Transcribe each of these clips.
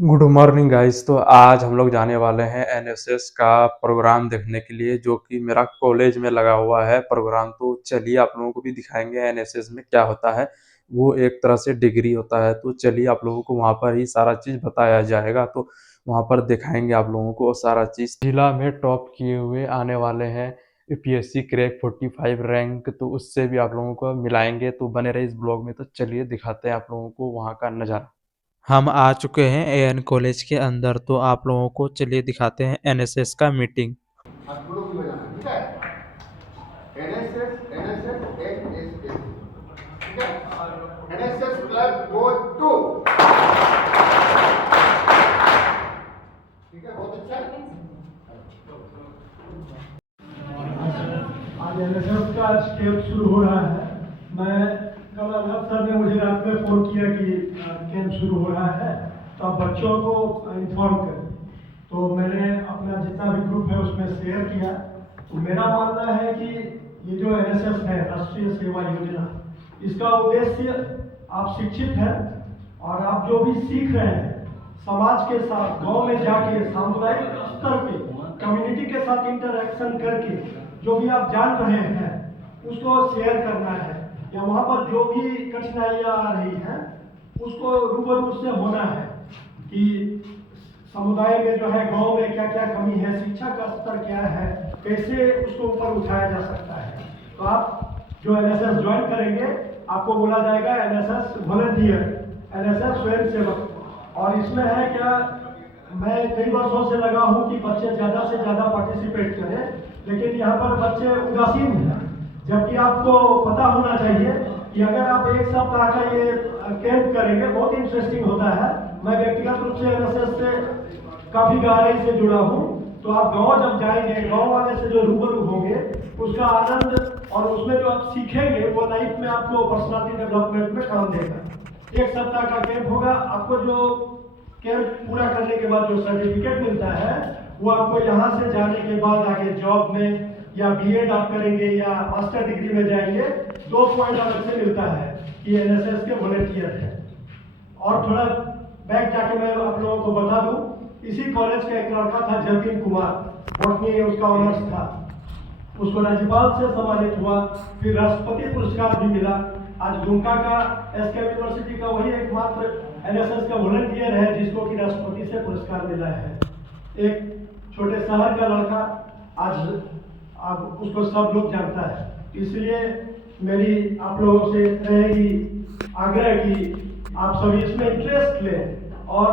Good morning guys. तो आज हम लोग जाने वाले हैं एनएसएस का प्रोग्राम देखने के लिए, जो कि मेरा कॉलेज में लगा हुआ है प्रोग्राम। तो चलिए आप लोगों को भी दिखाएंगे एनएसएस में क्या होता है। वो एक तरह से डिग्री होता है। तो चलिए आप लोगों को वहाँ पर ही सारा चीज़ बताया जाएगा। तो वहाँ पर दिखाएंगे आप लोगों को सारा चीज़। जिला में टॉप किए हुए आने वाले हैं यूपीएससी क्रैक 45 रैंक, तो उससे भी आप लोगों को मिलाएंगे। तो बने रहे इस ब्लॉग में। तो चलिए दिखाते हैं आप लोगों को वहाँ का नज़ारा। हम आ चुके हैं एएन कॉलेज के अंदर। तो आप लोगों को चलिए दिखाते हैं एनएसएस का मीटिंग। स्कूलों की बजाना, ठीक है। एनएसएस एनएसएस एनएसएस, ठीक है। एनएसएस क्लब गो टू, ठीक है, बहुत अच्छा है। आज एनएसएस का कैंप शुरू हो रहा है। मैं कल अनहद सर ने मुझे रात में फ़ोन किया कि कैंप शुरू हो रहा है, तो आप बच्चों को इन्फॉर्म करें। तो मैंने अपना जितना भी ग्रुप है उसमें शेयर किया। तो मेरा मानना है कि ये जो एनएसएस है, राष्ट्रीय सेवा योजना, इसका उद्देश्य आप शिक्षित हैं और आप जो भी सीख रहे हैं समाज के साथ, गांव में जाके सामुदायिक स्तर पे कम्युनिटी के साथ इंटरेक्शन करके जो भी आप जान रहे हैं उसको शेयर करना है, या वहाँ पर जो भी कठिनाइयाँ आ रही हैं उसको रूबरू से होना है कि समुदाय में जो है, गांव में क्या क्या कमी है, शिक्षा का स्तर क्या है, कैसे उसको ऊपर उठाया जा सकता है। तो आप जो एनएसएस ज्वाइन करेंगे आपको बोला जाएगा एनएसएस वॉलंटियर, एनएसएस स्वयं सेवक। और इसमें है क्या, मैं कई वर्षों से लगा हूं कि बच्चे ज़्यादा से ज़्यादा पार्टिसिपेट करें, लेकिन यहाँ पर बच्चे उदासीन हैं। जबकि आपको पता होना चाहिए कि अगर आप एक सप्ताह का ये कैंप करेंगे, बहुत इंटरेस्टिंग होता है। मैं व्यक्तिगत रूप से एनएसएस से काफ़ी गहराई से जुड़ा हूँ। तो आप गाँव जब जाएंगे, गाँव वाले से जो रूबरू होंगे, उसका आनंद और उसमें जो आप सीखेंगे वो लाइफ में आपको पर्सनालिटी डेवलपमेंट में काम देगा। एक सप्ताह का कैंप होगा। आपको जो कैंप पूरा करने के बाद जो सर्टिफिकेट मिलता है वो आपको यहाँ से जाने के बाद आगे जॉब में या बीएड आप करेंगे या मास्टर डिग्री में जाएंगे, 2 पॉइंट अलग से मिलता है कि एनएसएस के वॉलंटियर है। और थोड़ा बैक जाके मैं आप लोगों को बता दूं, इसी कॉलेज का एक लड़का था जतिन कुमार, बॉटनी उसका ऑनर्स था। उसको राज्यपाल से सम्मानित हुआ, फिर राष्ट्रपति पुरस्कार भी मिला। आज दुमका का एसके यूनिवर्सिटी का वही एकमात्र एनएसएस का वॉलंटियर है जिसको कि राष्ट्रपति से पुरस्कार मिला है। एक छोटे शहर का लड़का, आज अब उसको सब लोग जानता है। इसलिए मेरी आप लोगों से रहेगी आग्रह कि आप सभी इसमें इंटरेस्ट लें, और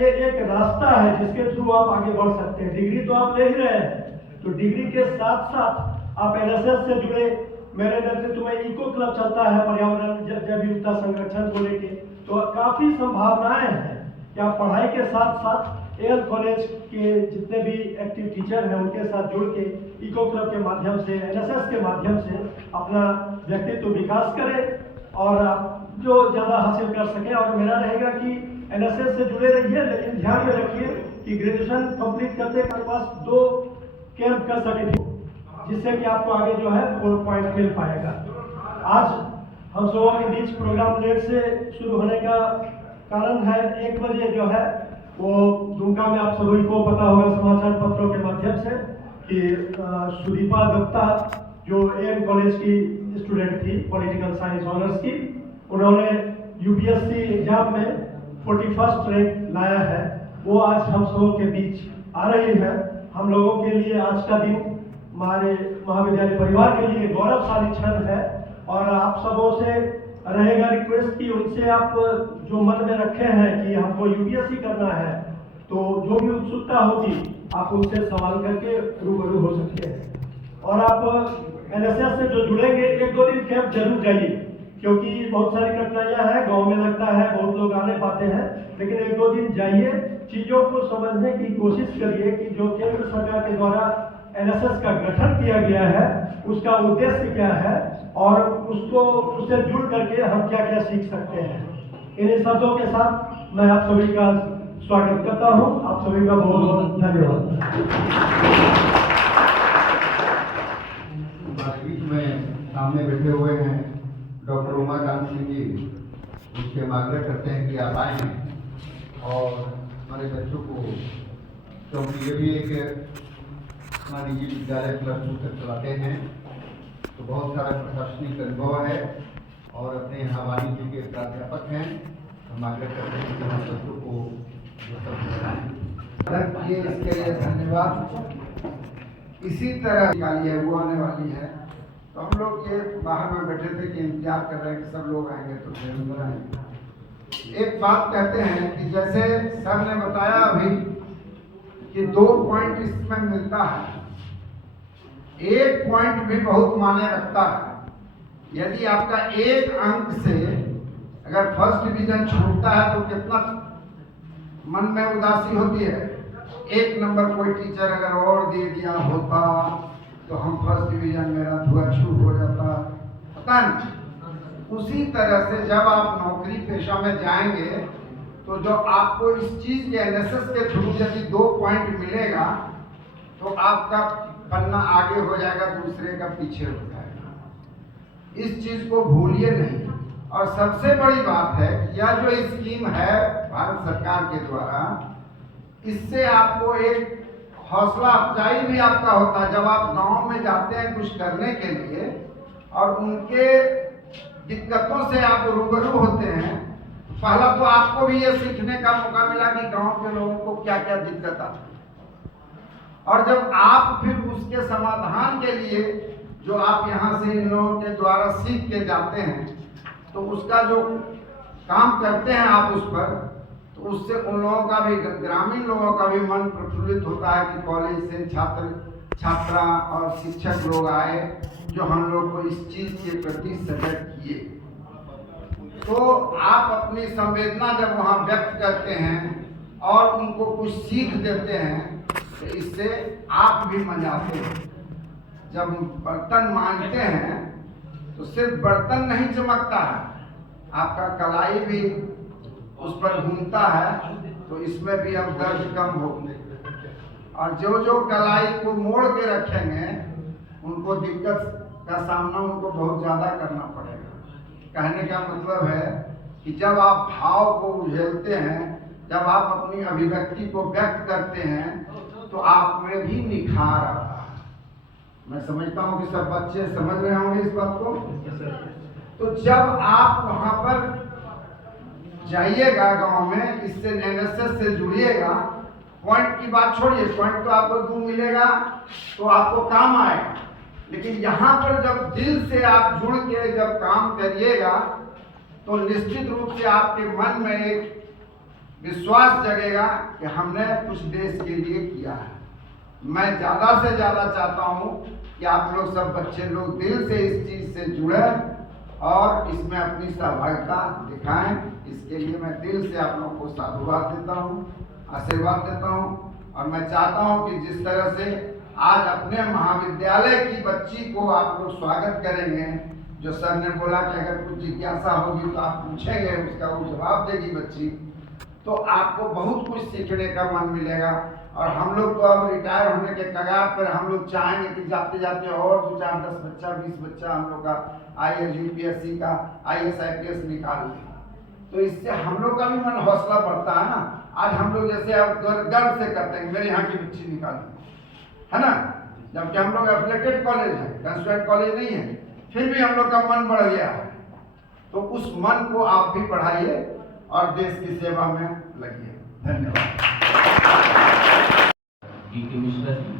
ये एक रास्ता है जिसके थ्रू आप आगे बढ़ सकते हैं। डिग्री तो आप ले ही रहे हैं, तो डिग्री के साथ साथ आप एनएसएस से जुड़े। मेरे नेतृत्व में इको क्लब चलता है पर्यावरण जैव विविधता संरक्षण को लेके, तो काफी संभावनाएं हैं कि आप पढ़ाई के साथ साथ एएन कॉलेज के जितने भी एक्टिव टीचर हैं उनके साथ जुड़ के इको क्लब के माध्यम से, एनएसएस के माध्यम से अपना व्यक्तित्व विकास करें और आप जो ज्यादा हासिल कर सकें। और मेरा रहेगा कि एनएसएस से जुड़े रहिए, लेकिन ध्यान में रखिए कि ग्रेजुएशन कंप्लीट करते आपके पास 2 कैंप का सर्टिफिकेट, जिससे कि आपको आगे जो है 4 पॉइंट मिल पाएगा। आज हम लोगों के बीच प्रोग्राम लेट से शुरू होने का कारण है, 1 बजे जो है वो दुमका में आप सभी को पता होगा समाचार पत्रों के माध्यम से कि सुदीपा दत्ता जो एएन कॉलेज की स्टूडेंट थी, पॉलिटिकल साइंस ऑनर्स की, उन्होंने यूपीएससी एग्जाम में 41st रैंक लाया है। वो आज हम सबों के बीच आ रही है। हम लोगों के लिए आज का दिन, हमारे महाविद्यालय परिवार के लिए गौरवशाली क्षण है। और आप सबों से रहेगा रिक्वेस्ट कि उनसे आप जो मन में रखे हैं कि हमको यूपीएससी करना है, तो जो भी उत्सुकता होगी आप उनसे सवाल करके रूबरू हो सकते हैं। और आप एनएसएस से जो जुड़ेंगे 1-2 दिन कैंप जरूर जाइए, क्योंकि बहुत सारी कठिनाइयां हैं, गांव में लगता है बहुत लोग आने पाते हैं, लेकिन 1-2 दिन जाइए, चीजों को समझने की कोशिश करिए कि जो केंद्र सरकार के द्वारा एनएसएस का गठन किया गया है उसका उद्देश्य क्या है और उससे जुड़ करके हम क्या क्या सीख सकते हैं। इन शब्दों के साथ मैं आप सभी का स्वागत करता हूं। आप सभी का बहुत बहुत धन्यवाद। बीच में सामने बैठे हुए हैं डॉक्टर उमाकांत सिंह जी, उसके हम आग्रह करते हैं कि आप आए और हमारे बच्चों को, क्योंकि ये भी एक हमारी निजी विद्यालय प्लस 2 तक चलाते हैं, तो बहुत सारा प्रशासनिक अनुभव है और अपने यहाँ वाणिज्य के प्राध्यापक हैं। हम आग्रह करते हैं कि हम बच्चों को जो सब सिखाएं। ये इसके लिए धन्यवाद। इसी तरह निकाली है, वो आने वाली है, तो हम लोग ये बाहर में बैठे थे कि इंतजार कर रहे हैं कि सब लोग आएंगे तो जरूर आएंगे। एक बात कहते हैं कि जैसे सर ने बताया अभी कि 2 पॉइंट इसमें मिलता है, 1 पॉइंट भी बहुत मायने रखता है। यदि आपका 1 अंक से अगर फर्स्ट डिवीजन छूटता है तो कितना मन में उदासी होती है। 1 नंबर कोई टीचर अगर और दे दिया होता तो हम फर्स्ट डिवीजन मेरा छूट हो जाता, पता नहीं। उसी तरह से जब आप नौकरी पेशा में जाएंगे तो जो आपको इस चीज के एनएसएस के थ्रू यदि 2 पॉइंट मिलेगा तो आपका पन्ना आगे हो जाएगा, दूसरे का पीछे हो जाएगा। इस चीज को भूलिए नहीं। और सबसे बड़ी बात है कि यह जो स्कीम है भारत सरकार के द्वारा, इससे आपको एक हौसला अफजाई भी आपका होता है। जब आप गांव में जाते हैं कुछ करने के लिए और उनके दिक्कतों से आप रूबरू होते हैं, पहला तो आपको भी ये सीखने का मौका मिला कि गांव के लोगों को क्या क्या दिक्कत आती है। और जब आप फिर उसके समाधान के लिए जो आप यहाँ से इन लोगों के द्वारा सीख के जाते हैं, तो उसका जो काम करते हैं आप उस पर, तो उससे उन लोगों का भी, ग्रामीण लोगों का भी मन प्रफुल्लित होता है कि कॉलेज से छात्र छात्रा और शिक्षक लोग आए जो हम लोग को इस चीज के प्रति सजग किए। तो आप अपनी संवेदना जब वहाँ व्यक्त करते हैं और उनको कुछ सीख देते हैं, तो इससे आप भी मजाते हैं। जब बर्तन मांजते हैं तो सिर्फ बर्तन नहीं चमकता है, आपका कलाई भी उस पर घूमता है, तो इसमें भी अब दर्द कम होगी। और जो जो कलाई को मोड़ के रखेंगे उनको दिक्कत का सामना उनको बहुत ज़्यादा करना पड़ेगा। कहने का मतलब है कि जब आप भाव को उझेलते हैं, जब आप अपनी अभिव्यक्ति को व्यक्त करते हैं, तो आप में भी निखार आता है। मैं समझता हूँ कि सब बच्चे समझ रहे होंगे इस बात को। तो जब आप वहाँ पर जाइएगा गांव में, इससे एनएसएस से जुड़िएगा, पॉइंट की बात छोड़िए, पॉइंट तो आपको 2 मिलेगा तो आपको काम आएगा, लेकिन यहाँ पर जब दिल से आप जुड़ के जब काम करिएगा तो निश्चित रूप से आपके मन में एक विश्वास जगेगा कि हमने कुछ देश के लिए किया है। मैं ज़्यादा से ज़्यादा चाहता हूँ कि आप लोग सब बच्चे लोग दिल से इस चीज़ से जुड़े और इसमें अपनी सहभागिता दिखाएं। इसके लिए मैं दिल से आप लोगों को साधुवाद देता हूँ, आशीर्वाद देता हूँ। और मैं चाहता हूँ कि जिस तरह से आज अपने महाविद्यालय की बच्ची को आप लोग स्वागत करेंगे, जो सर ने बोला कि अगर कुछ जिज्ञासा होगी तो आप पूछेंगे, उसका वो जवाब देगी बच्ची, तो आपको बहुत कुछ सीखने का मन मिलेगा। और हम लोग तो अब रिटायर होने के कगार पर हम लोग चाहेंगे कि जाते जाते और 2, 4, 10 बच्चा 20 बच्चा हम लोग का IAS UPSC का IAS IPS निकाल लें, तो इससे हम लोग का भी मन हौसला बढ़ता है ना। आज हम लोग जैसे अब गर्व से करते हैं मेरे यहाँ की बच्ची निकाली, है ना, जबकि हम लोग एफिलिएटेड कॉलेज है, कंस्टिट्यूएंट कॉलेज नहीं है, फिर भी हम लोग का मन बढ़ गया है। तो उस मन को आप भी बढ़ाइए और देश की सेवा में लगिए। धन्यवाद। DK मिश्रा जी,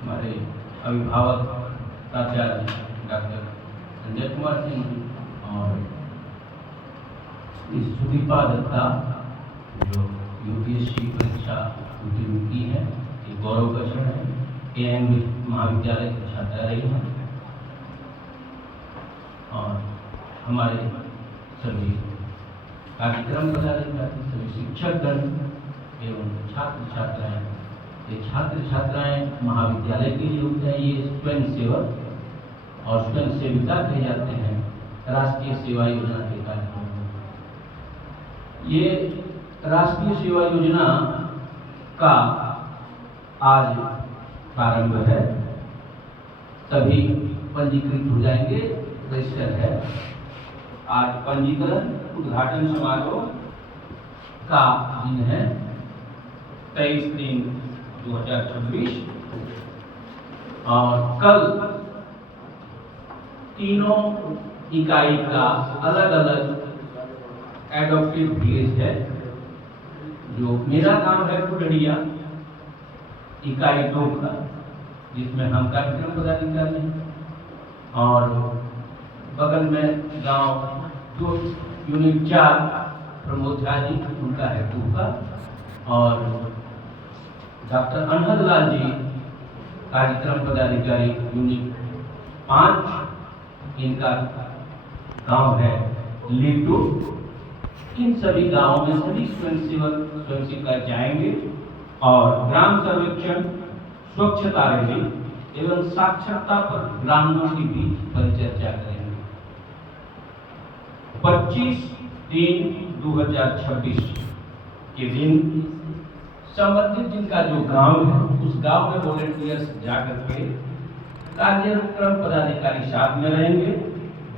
हमारे अभिभावक प्राचार्य डॉक्टर संजय कुमार सिंह जी, और इस सुदीपा दत्ता जो UPSC परीक्षा उत्तीर्ण की है, ये गौरव का क्षण है। AM महाविद्यालय की छात्रा रही हैं और हमारे सभी कार्यक्रम पदाधिकारी, सभी शिक्षकगण एवं छात्र छात्राएं, ये छात्र छात्राएं महाविद्यालय के लिए होते हैं, ये स्वयं सेवक और स्वयं सेविका कहे जाते हैं राष्ट्रीय सेवा योजना के कार्यक्रम। ये राष्ट्रीय सेवा योजना का आज प्रारंभ है, सभी पंजीकृत हो जाएंगे, रजिस्टर है। आज पंजीकरण उद्घाटन समारोह का दिन है 23/3/2026 और कल तीनों इकाई का अलग अलग एडॉप्टिव विलेज है। जो मेरा गांव है कुटड़िया इकाई 2 का, जिसमें हम कार्यक्रम पदाधिकारी हैं, और बगल में गांव जो यूनिट 4 प्रमोद झा जी उनका है 2 का, और डॉक्टर अनहद लाल जी कार्यक्रम पदाधिकारी यूनिट 5 इनका गांव है लीटू। इन सभी गांवों में सभी स्वयंसेवक जाएंगे और ग्राम सर्वेक्षण, स्वच्छता रैली एवं साक्षरता पर ग्रामीणों के बीच परिचर्चा करेंगे। 25/3/2026 के दिन संबंधित जिनका जो गांव है उस गांव में वॉलंटियर्स जाकर के कार्यक्रम पदाधिकारी साथ में रहेंगे।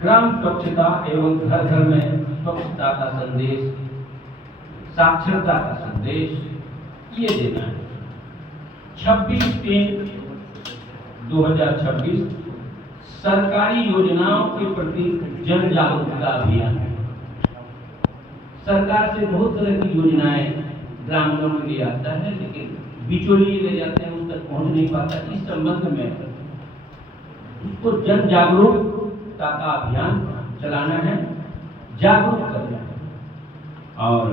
ग्राम स्वच्छता एवं घर घर में स्वच्छता का संदेश, साक्षरता का संदेश ये देना है। 26/3/2026 सरकारी योजनाओं के प्रति जन जागरूकता अभियान है। सरकार से बहुत तरह की योजनाएं ग्रामीणों के लिए आता है, लेकिन बिचौलिए ले जाते हैं, उस तक पहुंच नहीं पाता। इस संबंध में उसको जन जागरूकता का अभियान चलाना है, जागरूक करना है। और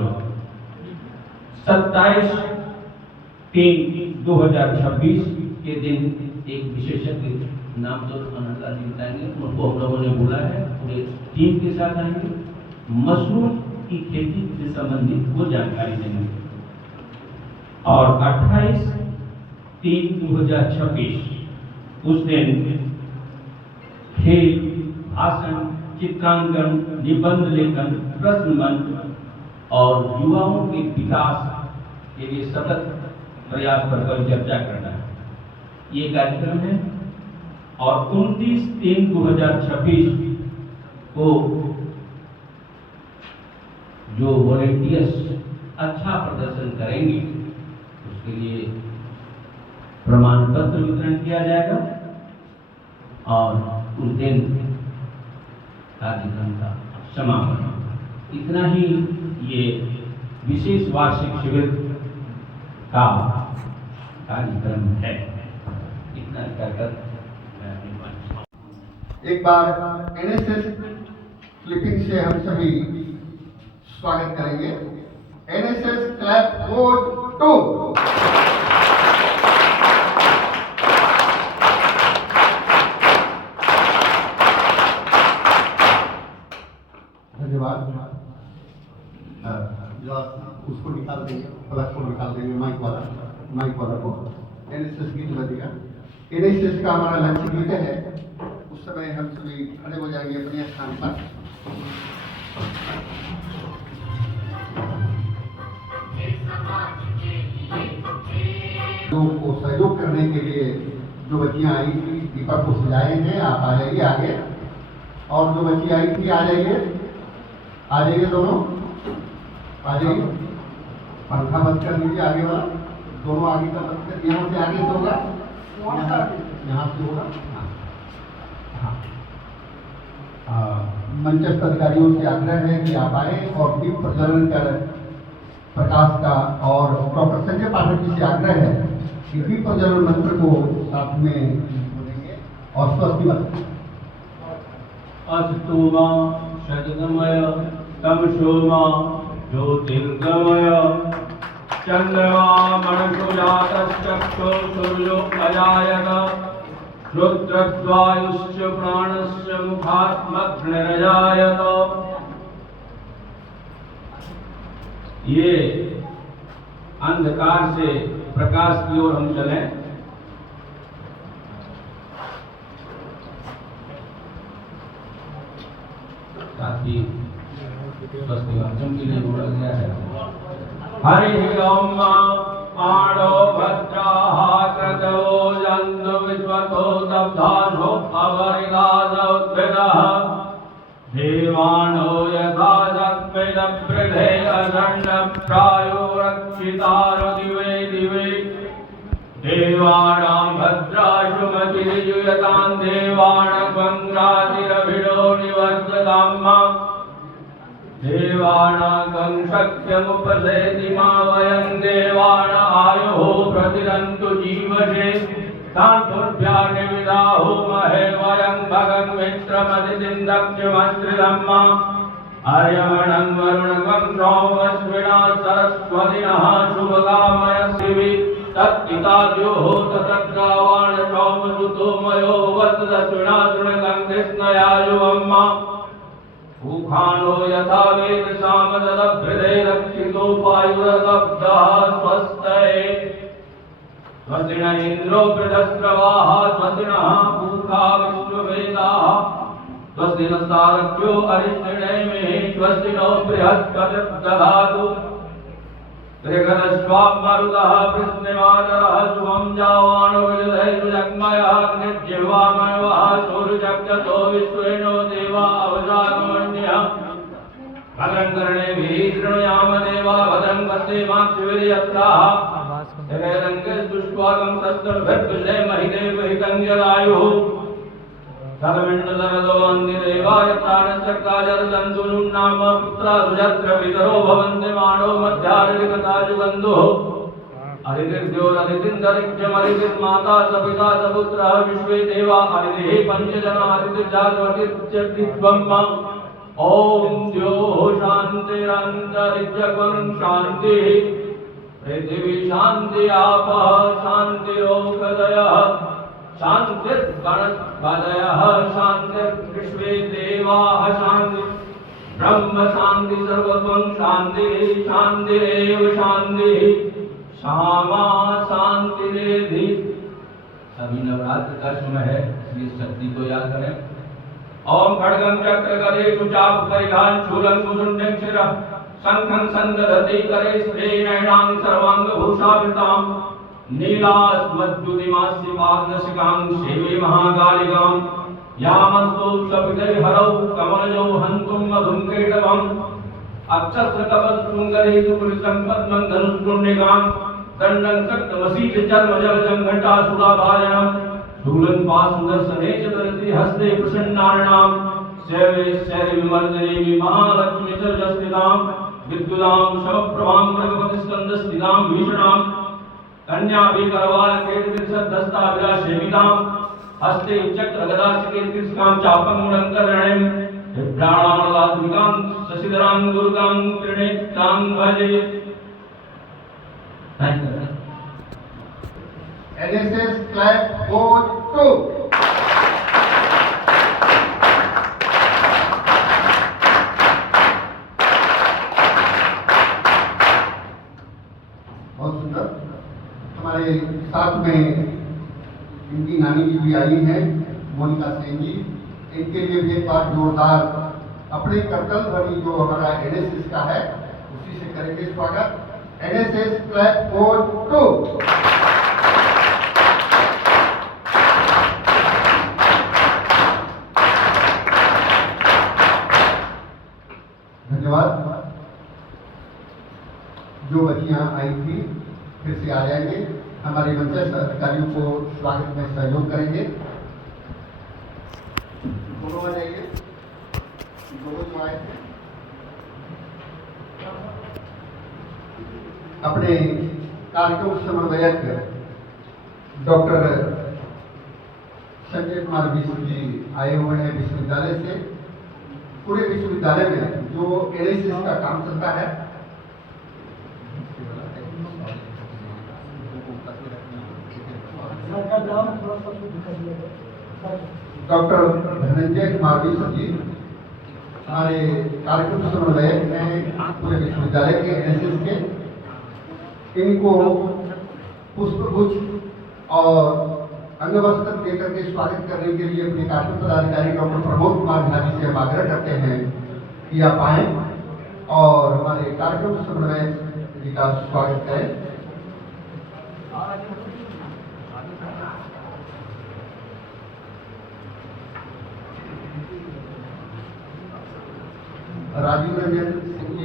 27/3/2026 के दिन एक विशेषज्ञ नाम तो अनहद जी बताएंगे, उनको हम लोगों ने बुला है, पूरे टीम के साथ आएंगे, मशरूम की खेती से संबंधित वो जानकारी देंगे। और 28/3/2026 उस दिन खेल, भाषण, चित्रांकन, निबंध लेखन, प्रश्न मंच और युवाओं के विकास के लिए सतत प्रयास पर परिचर्चा करना है, ये कार्यक्रम है। और 29/3/2026 को जो वॉलंटियर्स अच्छा प्रदर्शन करेंगे उसके लिए प्रमाण पत्र वितरण किया जाएगा और उस दिन कार्यक्रम का समापन। इतना ही ये विशेष वार्षिक शिविर का कार्यक्रम है। इतना कहकर एक बार एनएसएस क्लिपिंग से हम सभी स्वागत करेंगे। NSS clap code 2। धन्यवाद। उसको निकाल देंगे, प्लग को निकाल देंगे, माइक वाला को एनएसएस गीत बजेगा। एनएसएस का हमारा लक्ष्य गीत है, उस समय हम सभी खड़े हो जाएंगे अपने स्थान पर। लोगों को सहयोग करने के लिए जो बच्चियां आई थी दीपक को सजाए हैं, आप आ जाइए आगे। और जो बच्ची आई थी आ जाइए दोनों, आ जाइए। पंखा बंद कर लीजिए आगे वाला, दोनों आगे का बंद कर। यहाँ से आगे से होगा, यहाँ से होगा। मंचस्थ अधिकारियों से आग्रह है कि आप आए और दीप प्रज्वलन कर प्रकाश का, और डॉक्टर संजय पाठक जी से आग्रह है कि दीप प्रज्वलन मंत्र को साथ में बोलेंगे और स्वस्ति मंत्र। अस्तुमा शतगमय तमसोमा ज्योतिर्गमय चंद्रमा मणिषु जातश्चक्षु सूर्यो अजायत श्रोत्रद्वायुश्च प्राणस्य मुखात्मग्निरजायत। ये अंधकार से प्रकाश की ओर हम चलें। ताकि स्वस्तिवाचन के लिए बोला गया है। हरि ओम पाणो भद्राः क्रतवो यन्तु विश्वतो दब्धासो अवरिगासो उद्भिदः देवानो यथा वेदप्रधे अदण्डप्रायो रक्षितारो दिवे दिवे देवानां भद्राशुमतिर्युयतां देवानगङ्गातिरभिडो निवर्तताम् देवानागं शक्यमुपसेति मा वयं देवान आयुः प्रतिरन्तु जीवसे तान्तुर्भ्यानिविदाहो महे वयं भगं मित्रमतिथिं दक्षिमश्रिदम् आर्यमणं वरुणकं सौमश्विना सरस्वतिनः शुभकामयसिवि तत्पिताद्योः ततग्रावाण सौमसुतो मयो वत्सदश्विना शृणकं कृष्णयायुवम् उखानो यथा वेद सामदलभृदे रक्षितोपायुरगब्धः स्वस्तये स्वस्ति न इन्द्रो बृहस्रवाः स्वस्ति नः पूषा विश्ववेदाः स्वस्ति नस्तारक्ष्यो अरिष्टिनेमिः स्वस्ति नो बृहस्पतिर्दधातु त्रिगदश्वामरुतः कृष्णमादरः शुभं जावानो विदधैषु जग्मयः अग्निर्जिह्वामयवः सूर्यचक्षतो विश्वेनो देवा अवजागमन्यः भद्रं कर्णेभिः शृणुयाम देवा भद्रं पश्येमाक्षिभिर्यत्राः जगैरङ्गैस्तुष्ट्वागं तस्तभिर्विषे महिदेवहितं जलायुः सर्वेण्डदरदो अन्तिदेवाय प्राणश्चक्राजरसन्तुनुं नाम पुत्रासुजत्र पितरो भवन्ति मानो मध्यारिकताजुगन्धुः अरितिर्द्योररितिन्दरिक्षमरितिर्माता सपिता सपुत्रः विश्वे देवा अरितिः पञ्चजना अरितिर्जातवतिर्चक्रित्वम् ॐ द्योः शान्तिरन्तरिक्षं शान्तिः पृथिवी शान्ति आपः शान्तिरोषधयः शान्तिर्वनस्पतयः शान्तिर्विश्वे देवाः शान्ति ब्रह्म शान्ति सर्वत्वं शान्तिः शान्तिरेव शान्तिः क्षमा शान्तिरेधि। अभी नवरात्र का समय है, इसलिए शक्ति को याद करें। ओम खड्गं चक्र गदेषु चाप परिधान शूलं कुशुण्डं शिरः शंखं संदधति करे श्रेणैणां सर्वाङ्गभूषावृतां नीलास्मद्युतिमास्यपादशिखां सेवे महाकालिकां यामस्तौ शपितैर्हरौ कमलजौ हन्तुं मधुं कैटभम् अक्षस्रकपत्सुङ्गरेषु पुलिसं पद्मं धनुष्पुण्यकां दण्डं शक्तमसीचर्मजलजं घण्टासुराभाजनं शूलं पाशुदर्शने च ददति हस्ते प्रसन्नार्णां सेवे शैर्विमर्दिनीं महालक्ष्मीचर्यस्थितां विद्युदां शवप्रभां भगवतीस्कन्दस्थितां भीषणां कन्याभिकरवालकेतुर्षद्धस्ताभिलाषेवितां हस्ते चक्रगदाश्चकेतुर्स्कां चापं मुडङ्करणें प्राणामलात्मिकां शशिधरां दुर्गां त्रिनेत्रां भजे। NSS clap 4-2. बहुत सुंदर। हमारे साथ में इनकी नानी जी भी आई हैं, मोनिका सेन जी। इनके लिए भी एक बार जोरदार अपने करतल ध्वनि जो हमारा NSS का है उसी से करेंगे स्वागत। NSS clap 4-2. धन्यवाद। जो बच्चियां आई थी फिर से आ जाएंगे, हमारे मंचस्थ अधिकारियों को स्वागत में सहयोग करेंगे। दोनों आ जाइए, दोनों जो आए थे अपने कार्यक्रम समन्वयक डॉक्टर संजय कुमार मिश्र जी आए हुए हैं विश्वविद्यालय से। पूरे विश्वविद्यालय में जो NSS का काम चलता है डॉक्टर धनंजय कुमार मिश्र जी हमारे कार्यक्रम समन्वयक हैं पूरे विश्वविद्यालय के NSS के। इनको पुष्पगुच्छ और अंगवस्त्र देकर के स्वागत करने के लिए अपने कार्यक्रम पदाधिकारी डॉक्टर प्रमोद कुमार झा जी से हम आग्रह करते हैं कि आप आए और हमारे कार्यक्रम समन्वयक जी का स्वागत करें। राजीव रंजन सिंह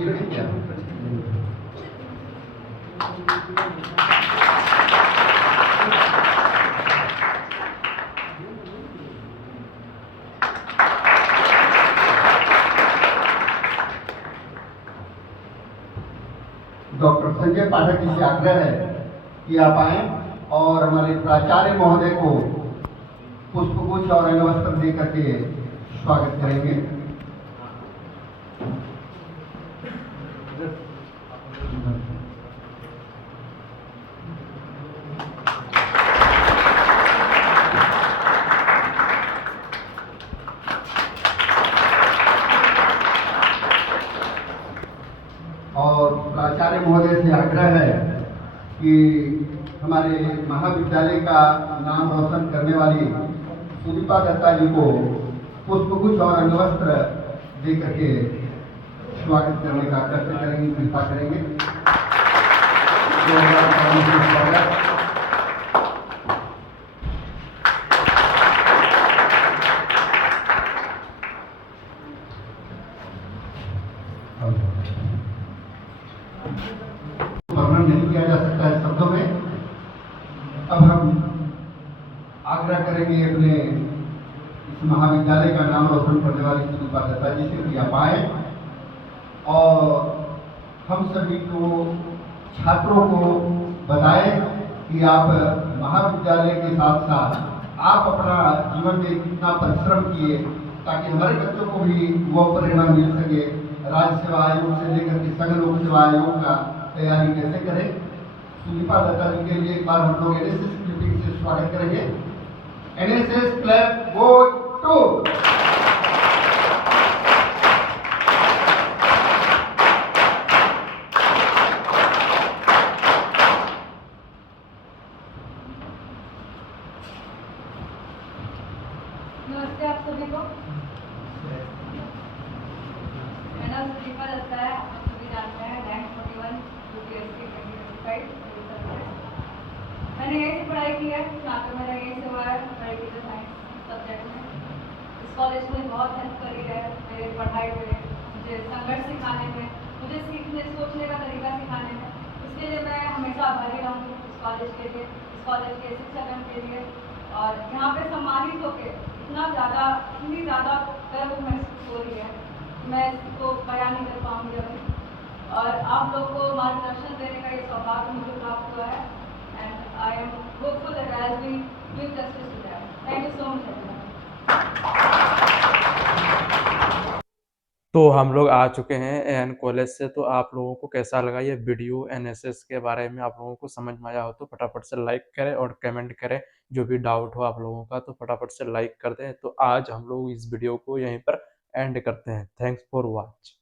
डॉक्टर संजय पाठक जी से आग्रह है कि आप आए और हमारे प्राचार्य महोदय को पुष्पगुच्छ और अंगवस्त्र दे करके स्वागत करेंगे। और प्राचार्य महोदय से आग्रह है कि हमारे महाविद्यालय का नाम रोशन करने वाली सुदीपा दत्ता जी को पुष्पगुच्छ और अंगवस्त्र दे करके स्वागत करने का आग्रह करेंगे, कृपा करेंगे। वर्णन नहीं किया जा सकता है शब्दों में। अब हम आग्रह करेंगे अपने इस महाविद्यालय का नाम रोशन करने वाली सुदीपा दत्ता जी से कि आप आए और हम सभी को छात्रों को बताएं कि आप महाविद्यालय के साथ साथ आप अपना जीवन में कितना परिश्रम किए ताकि हमारे बच्चों को भी वो प्रेरणा मिल सके। राज्य सेवा आयोग से लेकर के संघ लोक सेवा आयोग का तैयारी कैसे करें। सुदीपा दत्ता जी के लिए एक बार हम लोग एनएसएस क्लिपिंग से स्वागत करेंगे। NSS clap go to. नमस्ते आप सभी को। मेरा नाम सुदीपा दत्ता है, आप सभी जानते हैं, रैंक 41 यूपीएससी 2025। मैंने यहीं से पढ़ाई की है, स्नातक मेरा यहीं से हुआ है, पॉलिटिकल साइंस सब्जेक्ट में। इस कॉलेज ने बहुत हेल्प करी है मेरे पढ़ाई में, मुझे संघर्ष सिखाने में, मुझे सीखने सोचने का तरीका सिखाने में। इसके लिए मैं हमेशा आभारी रहूँगी इस कॉलेज के लिए, इस कॉलेज के शिक्षकगण के लिए। और यहाँ पे सम्मानित होकर इतनी ज़्यादा गर्व महसूस हो रही है, मैं इसको बयान नहीं कर पाऊँगी अभी। और आप लोग को मार्गदर्शन देने का ये सौभाग्य मुझे प्राप्त हुआ है and I am hopeful that I will give justice to that. Thank you so much everyone. तो हम लोग आ चुके हैं एएन कॉलेज से। तो आप लोगों को कैसा लगा ये वीडियो एनएसएस के बारे में? आप लोगों को समझ में आया हो तो फटाफट से लाइक करें और कमेंट करें। जो भी डाउट हो आप लोगों का तो फटाफट से लाइक कर दें। तो आज हम लोग इस वीडियो को यहीं पर एंड करते हैं। Thanks for watch.